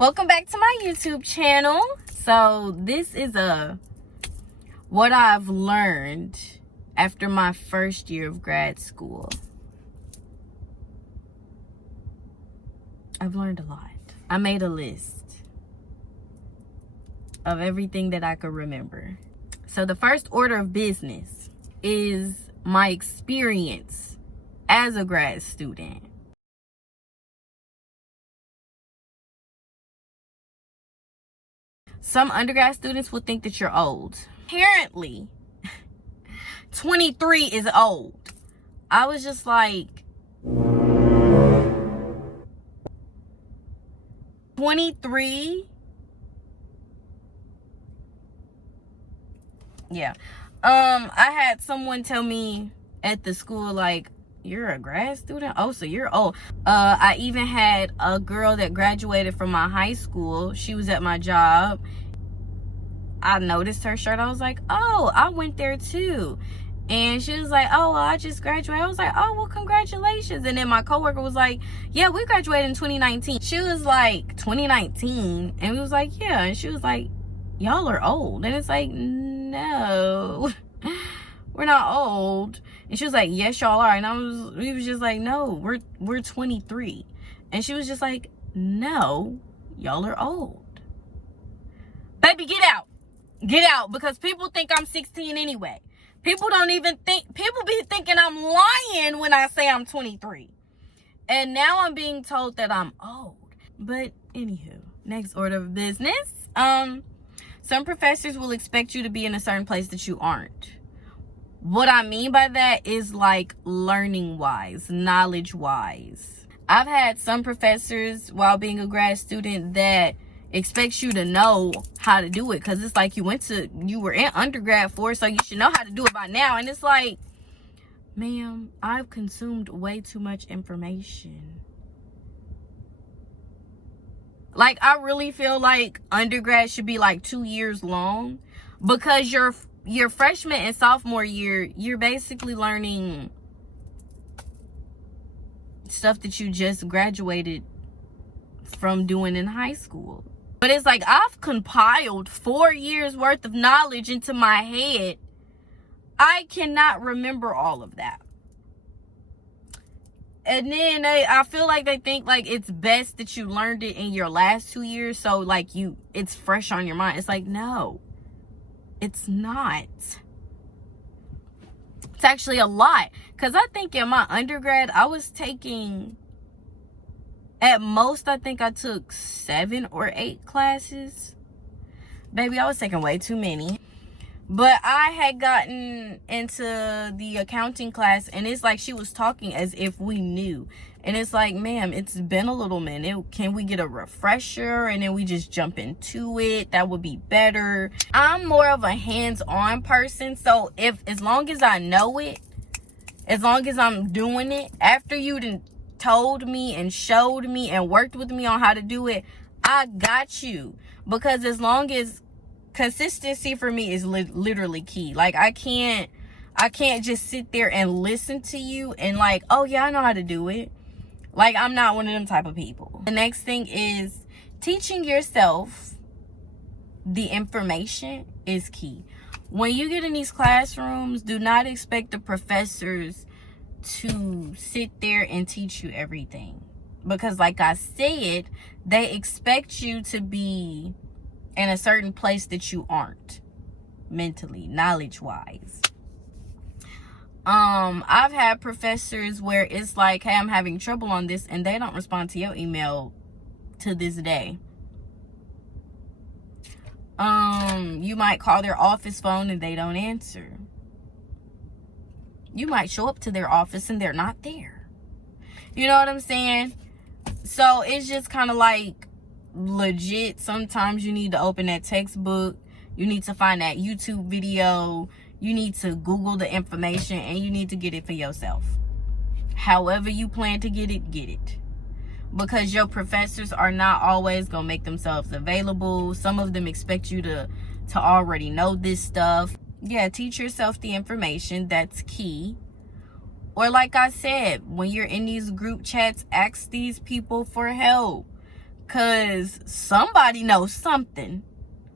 Welcome back to my YouTube channel. So this is what I've learned after my first year of grad school. I've learned a lot. I made a list of everything that I could remember. So the first order of business is my experience as a grad student. Some undergrad students will think that you're old. Apparently, 23 is old. I was just like, 23? Yeah. I had someone tell me at the school, like, you're a grad student? Oh, so you're old. I even had a girl that graduated from my high school. She was at my job. I noticed her shirt. I was like, oh, I went there too. And she was like, oh, well, I just graduated. I was like, oh, well, congratulations. And then my coworker was like, yeah, we graduated in 2019. She was like, 2019? And we was like, yeah. And she was like, y'all are old. And it's like, no, we're not old. And she was like, yes, y'all are. And we was just like, no, we're 23. And she was just like, no, y'all are old. Baby, get out. Get out, because people think I'm 16 anyway. People be thinking I'm lying when I say I'm 23. And now I'm being told that I'm old. But anywho, next order of business. Some professors will expect you to be in a certain place that you aren't. What I mean by that is like learning wise, knowledge wise. I've had some professors while being a grad student that expects you to know how to do it, because it's like you were in undergrad for it, so you should know how to do it by now. And it's like, ma'am, I've consumed way too much information. Like, I really feel like undergrad should be like 2 years long, because your freshman and sophomore year, you're basically learning stuff that you just graduated from doing in high school. But it's like I've compiled 4 years worth of knowledge into my head. I cannot remember all of that. And then I feel like they think like it's best that you learned it in your last 2 years, so like it's fresh on your mind. It's like, no, it's not. It's actually a lot. Because I think in my undergrad, I was taking, at most, I think I took 7 or 8 classes. Baby, I was taking way too many. But I had gotten into the accounting class, and it's like she was talking as if we knew. And it's like, ma'am, it's been a little minute. Can we get a refresher and then we just jump into it? That would be better. I'm more of a hands-on person. So as long as I know it, as long as I'm doing it, after you done told me and showed me and worked with me on how to do it, I got you. Because as long as consistency for me is literally key. Like, I can't just sit there and listen to you and like, oh yeah, I know how to do it. Like, I'm not one of them type of people. The next thing is teaching yourself the information is key. When you get in these classrooms, do not expect the professors to sit there and teach you everything. Because like I said, they expect you to be in a certain place that you aren't mentally, knowledge wise. I've had professors where it's like, hey, I'm having trouble on this, and they don't respond to your email to this day. You might call their office phone and they don't answer. You might show up to their office and they're not there. You know what I'm saying? So it's just kind of like legit. Sometimes you need to open that textbook. You need to find that YouTube video. You need to Google the information, and you need to get it for yourself. However you plan to get it. Because your professors are not always going to make themselves available. Some of them expect you to already know this stuff. Yeah, teach yourself the information. That's key. Or like I said, when you're in these group chats, ask these people for help. because somebody knows something.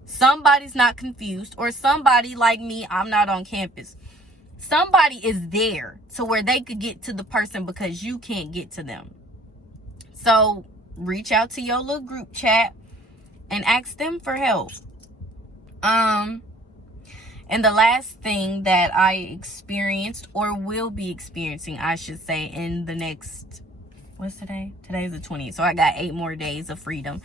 Somebody's not confused, or somebody like me, I'm not on campus. Somebody is there to where they could get to the person because you can't get to them. So reach out to your little group chat and ask them for help. And the last thing that I experienced, or will be experiencing, I should say, in the next, what's today? Today's the 20th. So I got 8 more days of freedom.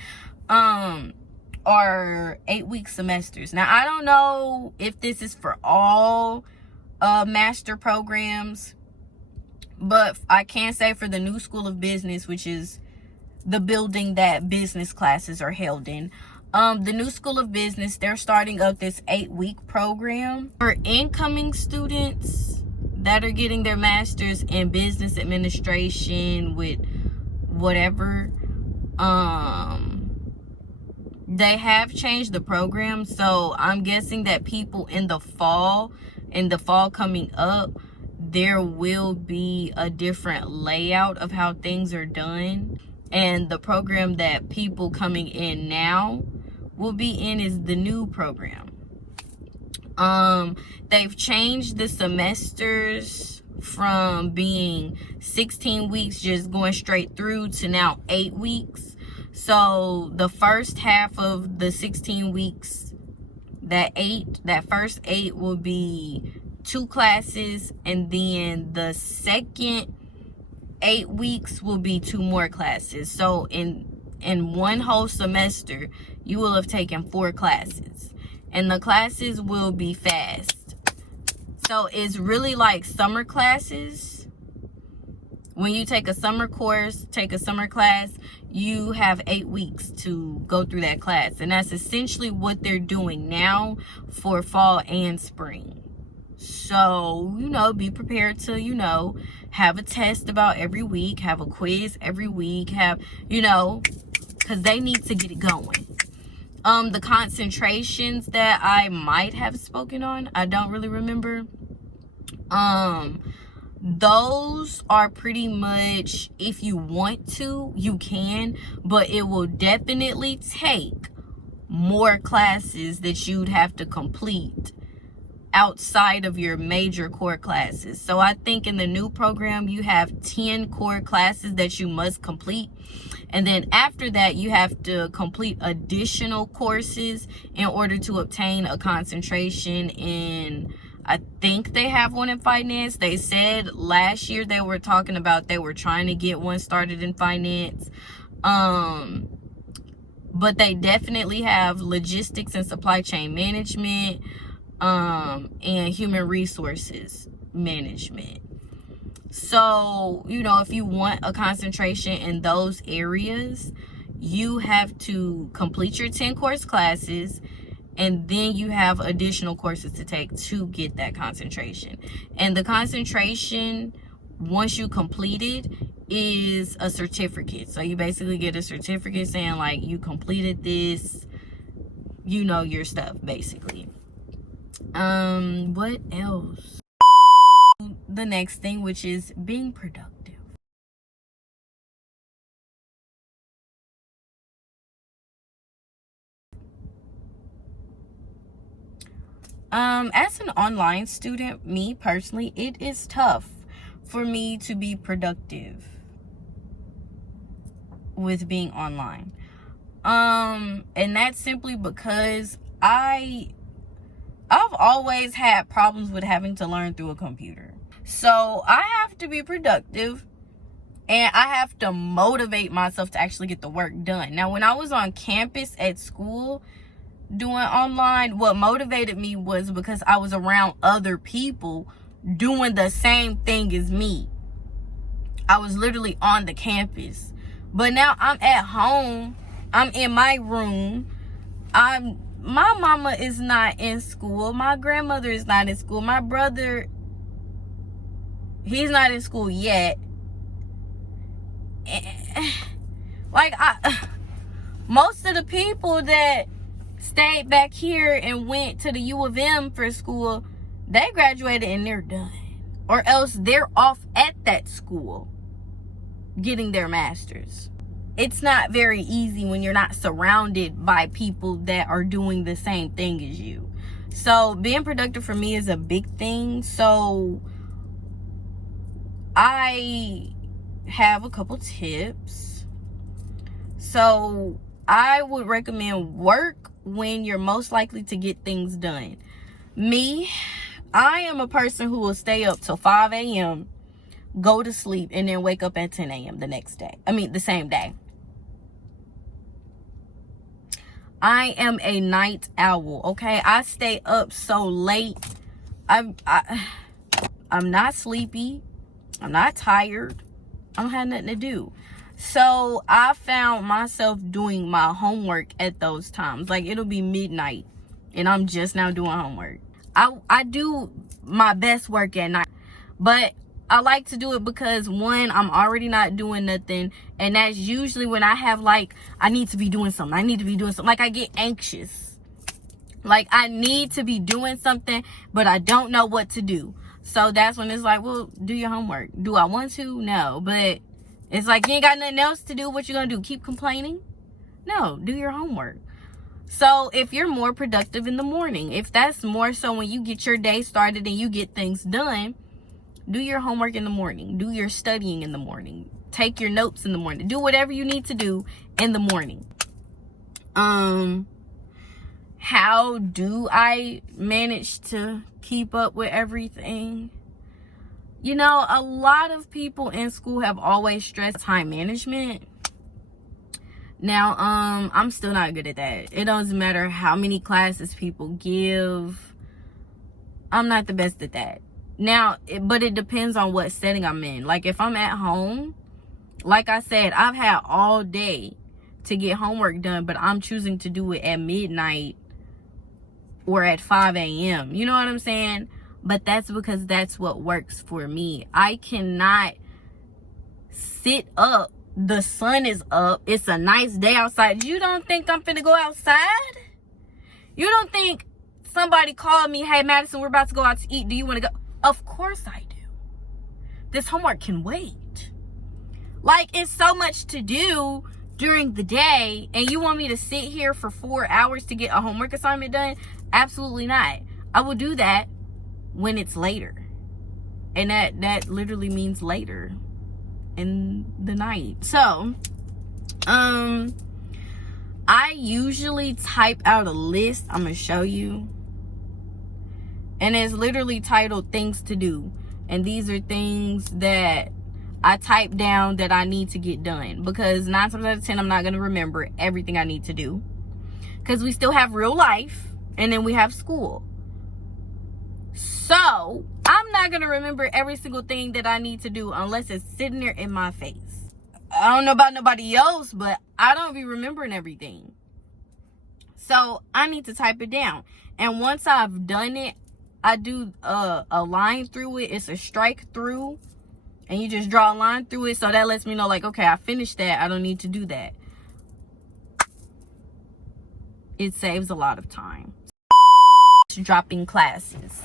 Are 8-week semesters. Now, I don't know if this is for all master programs, but I can say for the new School of Business, which is the building that business classes are held in, the new School of Business, they're starting up this 8-week program for incoming students that are getting their masters in business administration with whatever. They have changed the program, so I'm guessing that people in the fall coming up, there will be a different layout of how things are done. And the program that people coming in now will be in is the new program. They've changed the semesters from being 16 weeks just going straight through to now 8 weeks. So the first half of the 16 weeks, that first 8 will be 2 classes, and then the second 8 weeks will be 2 more classes. So in one whole semester, you will have taken 4 classes, and the classes will be fast. So it's really like summer classes. When you take a summer course, take a summer class, you have 8 weeks to go through that class. And that's essentially what they're doing now for fall and spring. So, be prepared to, have a test about every week, have a quiz every week, because they need to get it going. The concentrations that I might have spoken on, I don't really remember. Those are pretty much, if you want to, you can, but it will definitely take more classes that you'd have to complete outside of your major core classes. So I think in the new program, you have 10 core classes that you must complete. And then after that, you have to complete additional courses in order to obtain a concentration in, I think they have one in finance. They said last year they were talking about they were trying to get one started in finance. But they definitely have logistics and supply chain management, and human resources management. So, if you want a concentration in those areas, you have to complete your 10 course classes, and then you have additional courses to take to get that concentration. And the concentration, once you complete it, is a certificate. So you basically get a certificate saying like you completed this, your stuff basically. What else? The next thing, which is being productive. As an online student, me personally, it is tough for me to be productive with being online. And that's simply because I've always had problems with having to learn through a computer. So I have to be productive, and I have to motivate myself to actually get the work done. Now, when I was on campus at school doing online, what motivated me was because I was around other people doing the same thing as me. I was literally on the campus. But now I'm at home. I'm in my room. My mama is not in school. My grandmother is not in school. My brother, he's not in school yet. Most of the people that stayed back here and went to the U of M for school, they graduated and they're done. Or else they're off at that school getting their masters. it's not very easy when you're not surrounded by people that are doing the same thing as you. So being productive for me is a big thing. So I have a couple tips. So I would recommend work when you're most likely to get things done. Me, I am a person who will stay up till 5 a.m., go to sleep, and then wake up at 10 a.m. the same day. I am a night owl, okay? I stay up so late. I'm not sleepy. I'm not tired. I don't have nothing to do. So I found myself doing my homework at those times. Like, it'll be midnight and I'm just now doing homework. I do my best work at night, but I like to do it because, one, I'm already not doing nothing, and that's usually when I have, like, I need to be doing something. Like, I get anxious. Like, I need to be doing something, but I don't know what to do. So that's when it's like, well, do your homework. Do I want to? No. But it's like, you ain't got nothing else to do. What you gonna do? Keep complaining? No, do your homework. So if you're more productive in the morning, if that's more so when you get your day started and you get things done, do your homework in the morning. Do your studying in the morning. Take your notes in the morning. Do whatever you need to do in the morning. How do I manage to keep up with everything? You know, a lot of people in school have always stressed time management. Now, I'm still not good at that. It doesn't matter how many classes people give. I'm not the best at that. Now, but it depends on what setting I'm in. Like, if I'm at home, like I said, I've had all day to get homework done, but I'm choosing to do it at midnight or at 5 a.m. You know what I'm saying? But that's because that's what works for me. I cannot sit up. The sun is up. It's a nice day outside. You don't think I'm finna go outside? You don't think somebody called me, hey, Madison, we're about to go out to eat. Do you want to go? Of course I do. This homework can wait. Like, it's so much to do during the day, and you want me to sit here for 4 hours to get a homework assignment done? Absolutely not. I will do that when it's later. And that literally means later in the night. So, I usually type out a list. I'm going to show you. And it's literally titled things to do. And these are things that I type down that I need to get done. Because 9 times out of 10, I'm not going to remember everything I need to do. Because we still have real life. And then we have school. So, I'm not going to remember every single thing that I need to do unless it's sitting there in my face. I don't know about nobody else, but I don't be remembering everything. So, I need to type it down. And once I've done it, I do a line through it. It's a strike through. And you just draw a line through it. So that lets me know, like, okay, I finished that. I don't need to do that. It saves a lot of time. Dropping classes.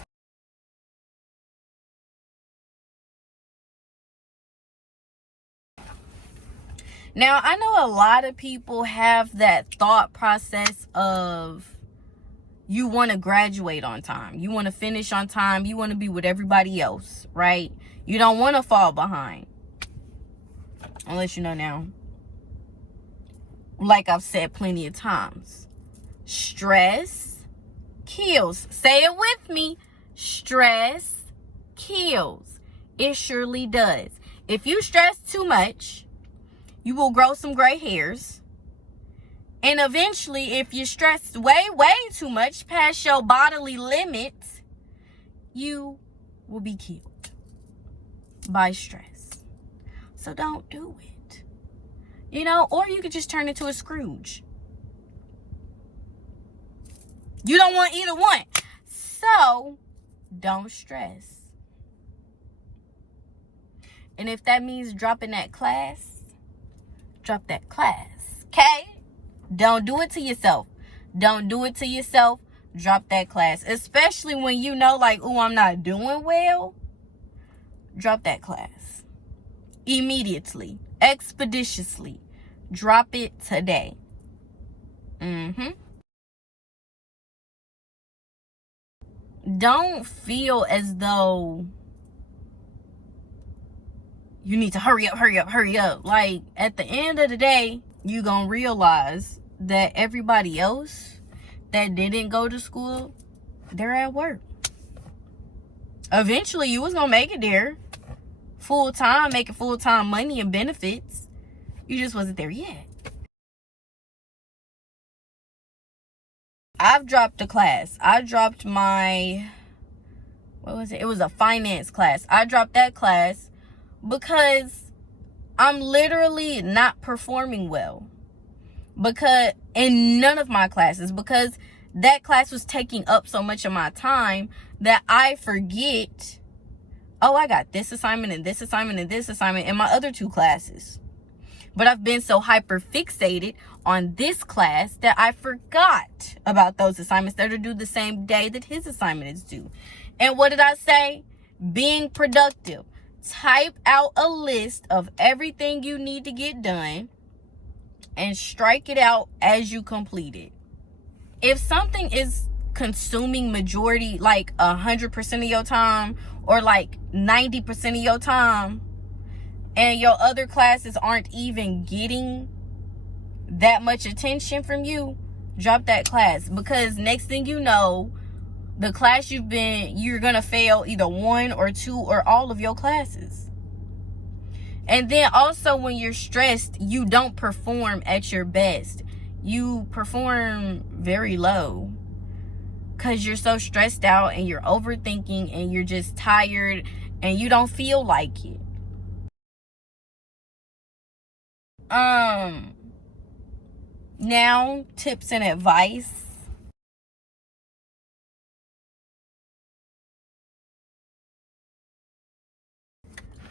Now, I know a lot of people have that thought process of you want to graduate on time. You want to finish on time. You want to be with everybody else, right? You don't want to fall behind. Unless you know now. Like I've said plenty of times. Stress kills. Say it with me. Stress kills. It surely does. If you stress too much, you will grow some gray hairs. And eventually, if you stress way too much past your bodily limits, you will be killed by stress. So don't do it. You know, or you could just turn into a Scrooge. You don't want either one. So don't stress. And if that means dropping that class, drop that class. Okay? Don't do it to yourself. Don't do it to yourself. Drop that class. Especially when you know, like, oh, I'm not doing well. Drop that class. Immediately. Expeditiously. Drop it today. Don't feel as though you need to hurry up. Like, at the end of the day, you gonna realize that everybody else that didn't go to school, they're at work. Eventually, you was gonna make it there full time, making full time money and benefits. You just wasn't there yet. I've dropped a class. I dropped my, what was it? It was a finance class. I dropped that class because I'm literally not performing well. Because in none of my classes, because that class was taking up so much of my time that I forget, oh, I got this assignment and this assignment and this assignment in my other two classes. But I've been so hyper fixated on this class that I forgot about those assignments that are due the same day that his assignment is due. And what did I say? Being productive. Type out a list of everything you need to get done and strike it out as you complete it. If something is consuming majority, like 100% of your time, or like 90% of your time, and your other classes aren't even getting that much attention from you, drop that class. Because next thing you know, the class you're gonna fail either one or two or all of your classes. And then also, when you're stressed, you don't perform at your best. You perform very low because you're so stressed out and you're overthinking and you're just tired and you don't feel like it. Now, tips and advice.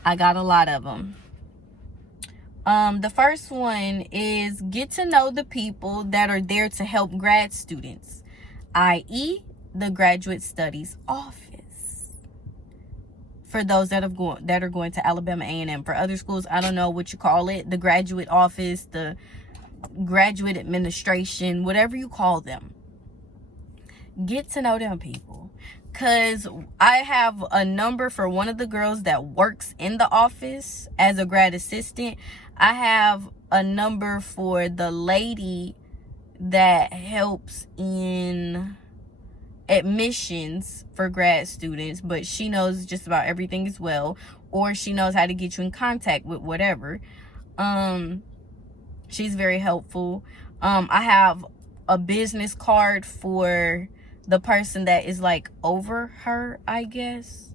I got a lot of them. The first one is get to know the people that are there to help grad students, i.e. the Graduate Studies Office. For those that are going to Alabama A&M. For other schools, I don't know what you call it. The graduate office, the graduate administration, whatever you call them. Get to know them people. Because I have a number for one of the girls that works in the office as a grad assistant. I have a number for the lady that helps in admissions for grad students, but she knows just about everything as well, or she knows how to get you in contact with whatever. She's very helpful. I have a business card for the person that is like over her, I guess.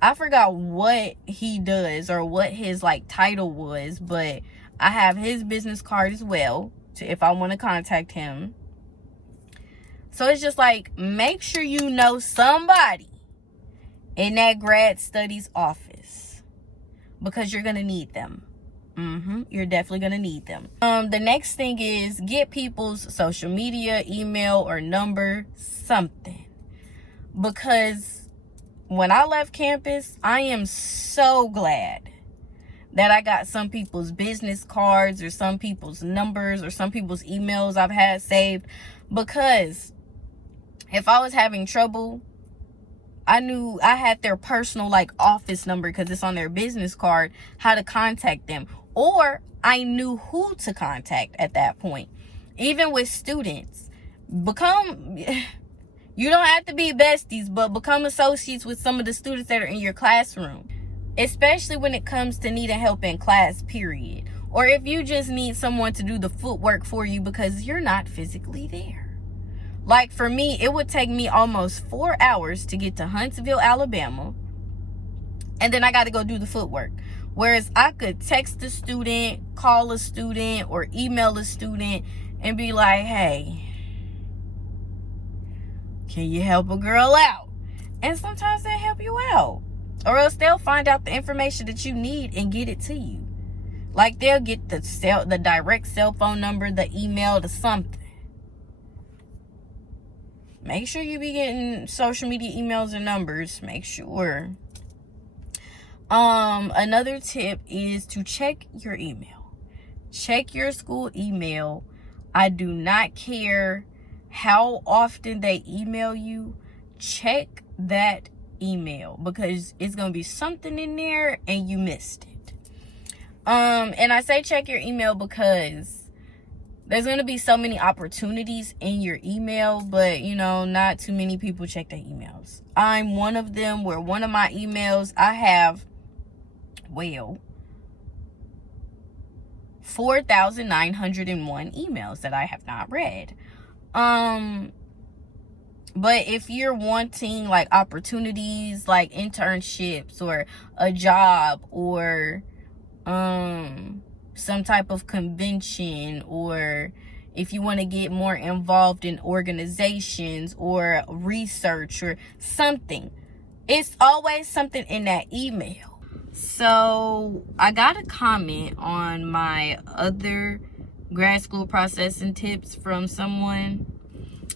I forgot what he does or what his like title was, but I have his business card as well if I want to contact him. So it's just like, make sure you know somebody in that grad studies office, because you're going to need them. You're definitely going to need them. The next thing is get people's social media, email, or number, something. Because when I left campus, I am so glad that I got some people's business cards or some people's numbers or some people's emails I've had saved. Because if I was having trouble, I knew I had their personal like office number because it's on their business card, how to contact them. Or I knew who to contact at that point. Even with students, you don't have to be besties, but become associates with some of the students that are in your classroom. Especially when it comes to needing help in class, period. Or if you just need someone to do the footwork for you because you're not physically there. Like for me, it would take me almost 4 hours to get to Huntsville, Alabama. And then I got to go do the footwork. Whereas I could text a student, call a student, or email a student and be like, hey, can you help a girl out? And sometimes they help you out. Or else they'll find out the information that you need and get it to you. Like they'll get the direct cell phone number, the email, the something. Make sure you be getting social media emails and numbers. Make sure. Another tip is to check your email. check your school email. I do not care how often they email you. Check that email, because it's going to be something in there and you missed it. And I say check your email because there's going to be so many opportunities in your email, but not too many people check their emails. I'm one of them, where one of my emails, I have 4,901 emails that I have not read. But if you're wanting like opportunities like internships or a job or some type of convention, or if you want to get more involved in organizations or research or something, it's always something in that email. So I got a comment on my other grad school processing tips from someone.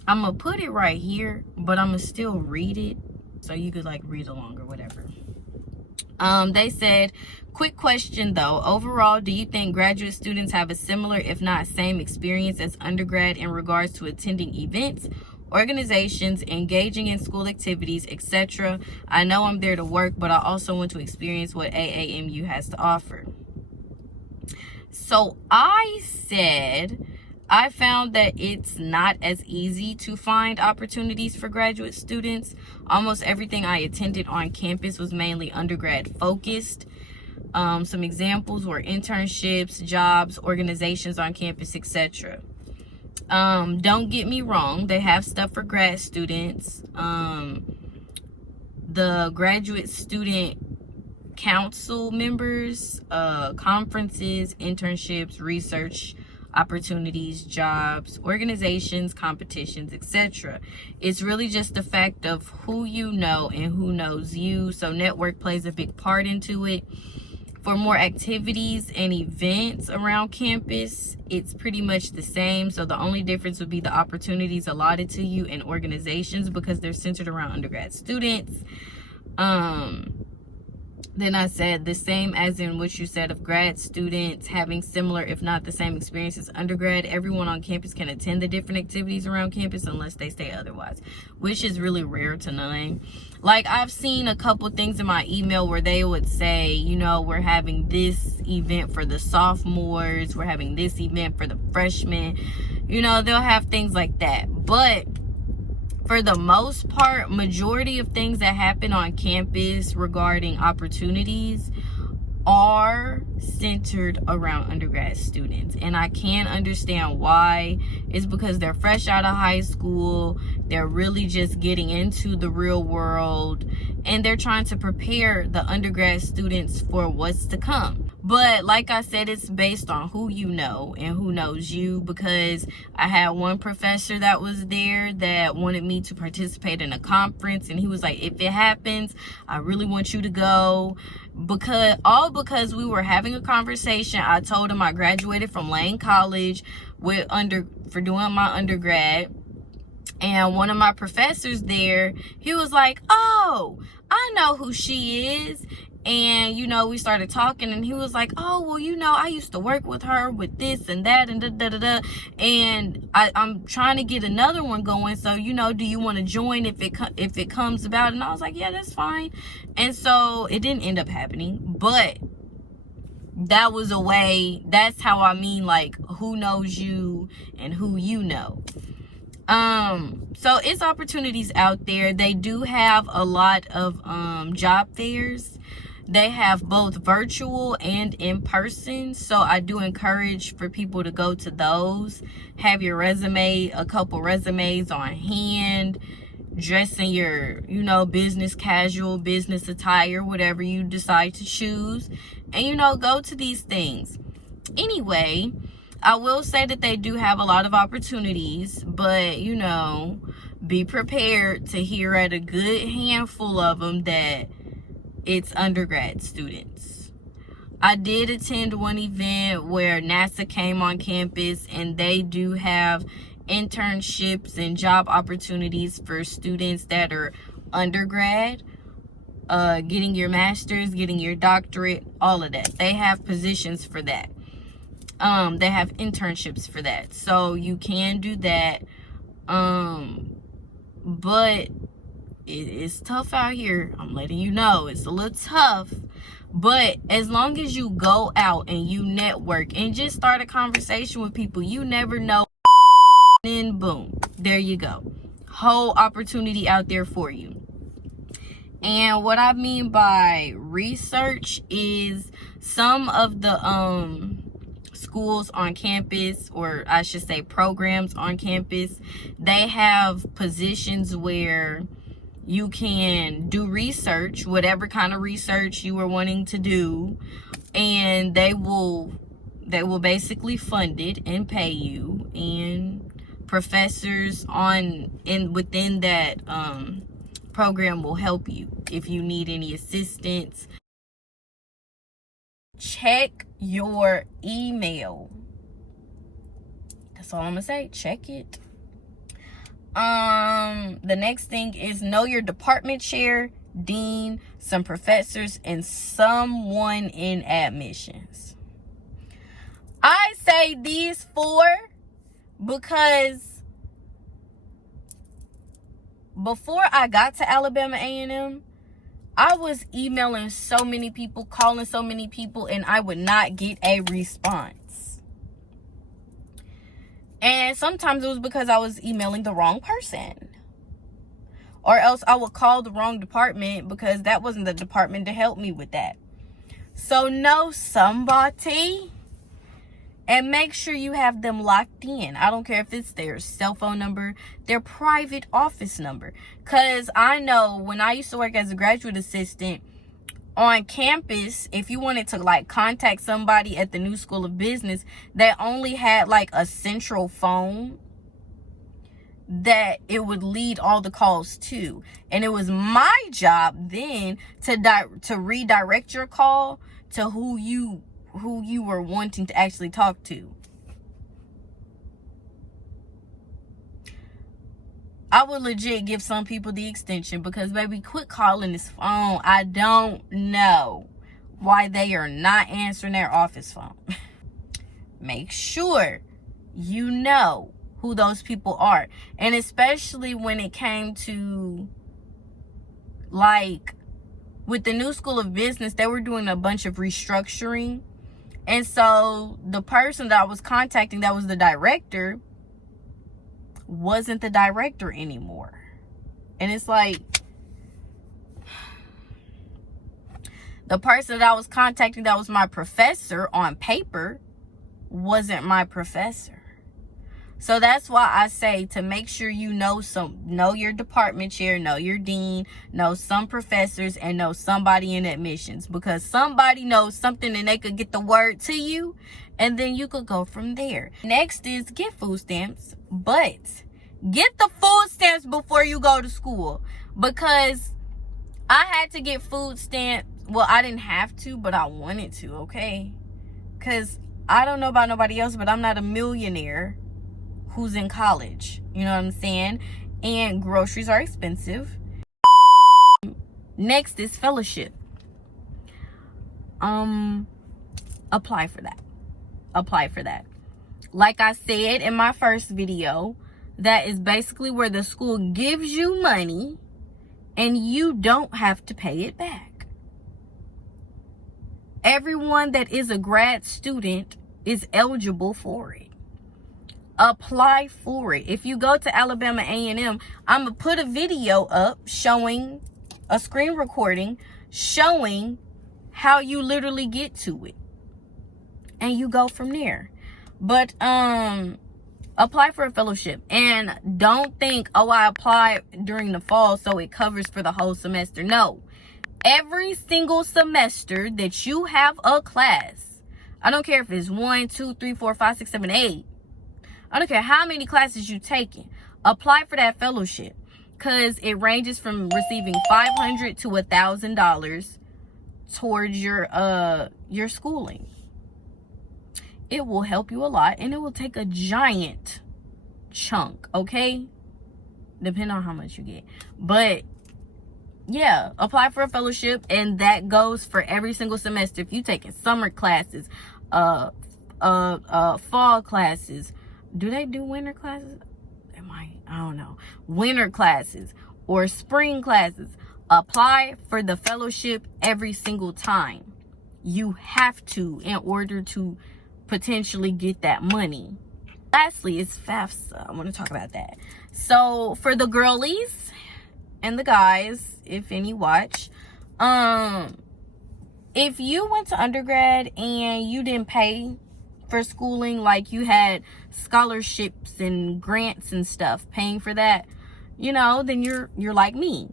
I'm gonna put it right here, but I'm gonna still read it so you could like read along or whatever. They said, quick question though, overall, do you think graduate students have a similar, if not same, experience as undergrad in regards to attending events, organizations, engaging in school activities, etc.? I know I'm there to work, but I also want to experience what AAMU has to offer. So I said, I found that it's not as easy to find opportunities for graduate students. Almost everything I attended on campus was mainly undergrad focused. Some examples were internships, jobs, organizations on campus, etc. Don't get me wrong, they have stuff for grad students. The graduate student council members, conferences, internships, research opportunities, jobs, organizations, competitions, etc. It's really just the fact of who you know and who knows you. So network plays a big part into it. For more activities and events around campus, it's pretty much the same. So the only difference would be the opportunities allotted to you in organizations, because they're centered around undergrad students. Then I said the same as in what you said of grad students having similar, if not the same, experience as undergrad. Everyone on campus can attend the different activities around campus unless they say otherwise, which is really rare to none. Like, I've seen a couple things in my email where they would say, we're having this event for the sophomores, we're having this event for the freshmen. They'll have things like that. But for the most part, majority of things that happen on campus regarding opportunities are centered around undergrad students. And I can understand why. It's because they're fresh out of high school. They're really just getting into the real world. And they're trying to prepare the undergrad students for what's to come. But like I said, it's based on who you know and who knows you, because I had one professor that was there that wanted me to participate in a conference, and he was like, if it happens, I really want you to go. Because we were having a conversation. I told him I graduated from Lane College for doing my undergrad. And one of my professors there, he was like, oh, I know who she is. And, we started talking, and he was like, oh, well, I used to work with her with this and that and da-da-da-da. And I'm trying to get another one going. So, do you want to join if it comes about? And I was like, yeah, that's fine. And so it didn't end up happening. But that was a way. That's how I mean, like, who knows you and who you know. So it's opportunities out there. They do have a lot of job fairs. They have both virtual and in person. So I do encourage for people to go to those. Have your resume, a couple resumes on hand. Dress in your, business casual, business attire, whatever you decide to choose. And, go to these things. Anyway, I will say that they do have a lot of opportunities, but, be prepared to hear at a good handful of them that it's undergrad students. I did attend one event where NASA came on campus, and they do have internships and job opportunities for students that are undergrad, getting your master's, getting your doctorate, all of that. They have positions for that. They have internships for that, so you can do that. But it's tough out here. I'm letting you know, it's a little tough. But as long as you go out and you network and just start a conversation with people, you never know. Then boom, there you go. Whole opportunity out there for you. And what I mean by research is some of the schools on campus, or I should say programs on campus, they have positions where you can do research, whatever kind of research you are wanting to do, and they will basically fund it and pay you. And professors within that program will help you if you need any assistance. Check your email. That's all I'm gonna say. Check it. The next thing is know your department chair, dean, some professors, and someone in admissions. I say these 4 because before I got to Alabama A&M, I was emailing so many people, calling so many people, and I would not get a response. And sometimes it was because I was emailing the wrong person. Or else I would call the wrong department because that wasn't the department to help me with that. So know somebody and make sure you have them locked in. I don't care if it's their cell phone number, their private office number. Because I know when I used to work as a graduate assistant on campus, if you wanted to like contact somebody at the New School of Business, they only had like a central phone that it would lead all the calls to. And it was my job then to redirect your call to who you were wanting to actually talk to. I would legit give some people the extension because, baby, quit calling this phone. I don't know why they are not answering their office phone. Make sure you know who those people are. And especially when it came to, like, with the New School of Business, they were doing a bunch of restructuring. And so the person that I was contacting that was the director wasn't the director anymore. And it's like, the person that I was contacting that was my professor on paper wasn't my professor. So that's why I say to make sure you know your department chair, know your dean, know some professors, and know somebody in admissions. Because somebody knows something and they could get the word to you, and then you could go from there. Next is get food stamps, but get the food stamps before you go to school. Because I had to get food stamps. Well, I didn't have to, but I wanted to, okay? Because I don't know about nobody else, but I'm not a millionaire who's in college, you know what I'm saying? And groceries are expensive. Next is fellowship. Apply for that. Like I said in my first video, that is basically where the school gives you money and you don't have to pay it back. Everyone that is a grad student is eligible for it. Apply for it. If you go to Alabama A&M, I'm going to put a video up showing a screen recording showing how you literally get to it. And you go from there. But apply for a fellowship. And don't think, oh, I applied during the fall so it covers for the whole semester. No. Every single semester that you have a class, I don't care if it's 1, 2, 3, 4, 5, 6, 7, 8. I don't care how many classes you've taken. Apply for that fellowship. Because it ranges from receiving $500 to $1,000 towards your schooling. It will help you a lot. And it will take a giant chunk. Okay? Depending on how much you get. But yeah, apply for a fellowship. And that goes for every single semester. If you're taking summer classes, fall classes. Do they do winter classes? I don't know. Winter classes or spring classes. Apply for the fellowship every single time. You have to, in order to potentially get that money. Lastly is FAFSA. I want to talk about that. So for the girlies and the guys, if any watch, if you went to undergrad and you didn't pay for schooling, like you had scholarships and grants and stuff paying for that, then you're like me.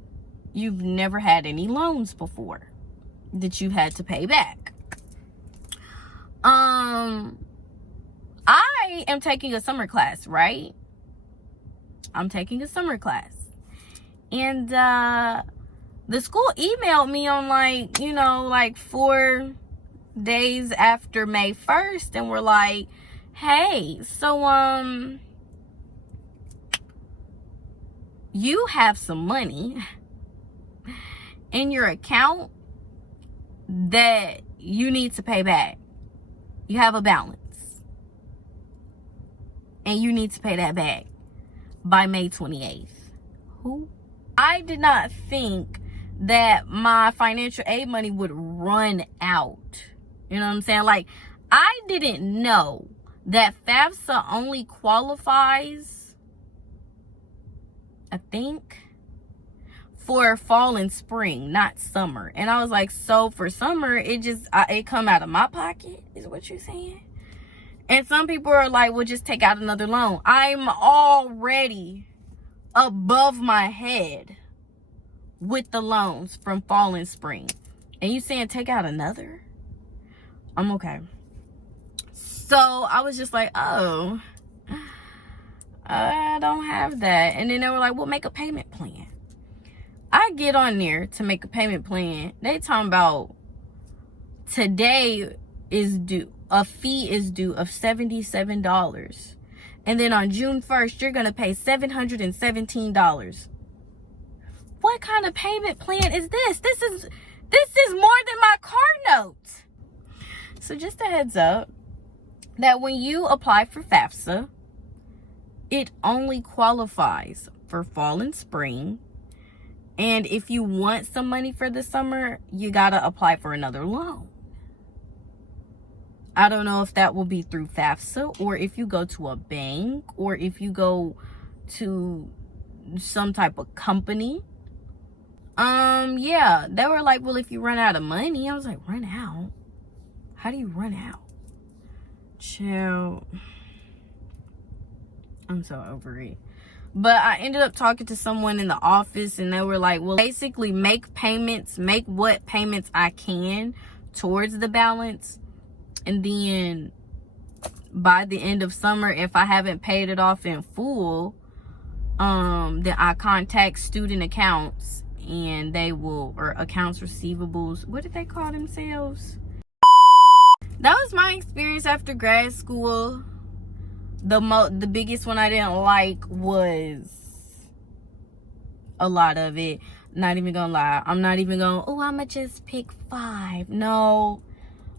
You've never had any loans before that you had to pay back. I am taking a summer class, right? I'm taking a summer class. And the school emailed me on like 4 days after May 1st, and we're like, hey, so you have some money in your account that you need to pay back. You have a balance, and you need to pay that back by May 28th. Who? I did not think that my financial aid money would run out. You know what I'm saying? Like, I didn't know that FAFSA only qualifies, I think, for fall and spring, not summer. And I was like, so for summer, it come out of my pocket, is what you're saying? And some people are like, well, just take out another loan. I'm already above my head with the loans from fall and spring. And you saying take out another? I'm okay. So I was just like, oh, I don't have that. And then they were like, well, make a payment plan. I get on there to make a payment plan. They talking about today is due. A fee is due of $77. And then on June 1st, you're going to pay $717. What kind of payment plan is this? This is more than my car note. So just a heads up that when you apply for FAFSA, it only qualifies for fall and spring. And if you want some money for the summer, you got to apply for another loan. I don't know if that will be through FAFSA, or if you go to a bank, or if you go to some type of company. Yeah, they were like, well, if you run out of money. I was like, run out? How do you run out? Chill. I'm so over it. But I ended up talking to someone in the office, and they were like, well, basically make what payments I can towards the balance. And then by the end of summer, if I haven't paid it off in full, then I contact student accounts, and they will, or accounts receivables. What did they call themselves? That was my experience after grad school. The biggest one I didn't like was a lot of it. Not even gonna lie. I'm not even gonna, oh, I'ma just pick 5. No,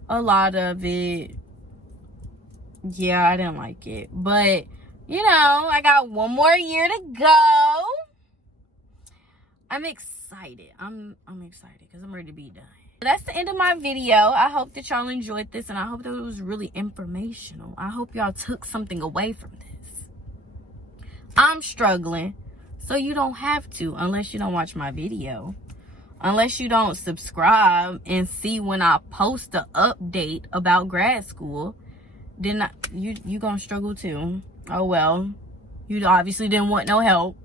a lot of it. Yeah, I didn't like it. But, I got 1 more year to go. I'm excited. I'm excited because I'm ready to be done. That's the end of my video. I hope that y'all enjoyed this, and I hope that it was really informational. I hope y'all took something away from this. I'm struggling, so you don't have to, unless you don't watch my video. Unless you don't subscribe and see when I post an update about grad school, then you gonna struggle too. Oh well, you obviously didn't want no help,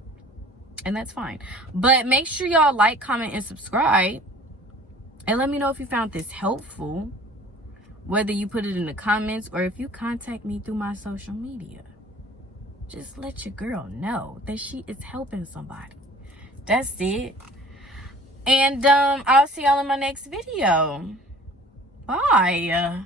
and that's fine. But make sure y'all like, comment, and subscribe. And let me know if you found this helpful, whether you put it in the comments or if you contact me through my social media. Just let your girl know that she is helping somebody. That's it. And I'll see y'all in my next video. Bye.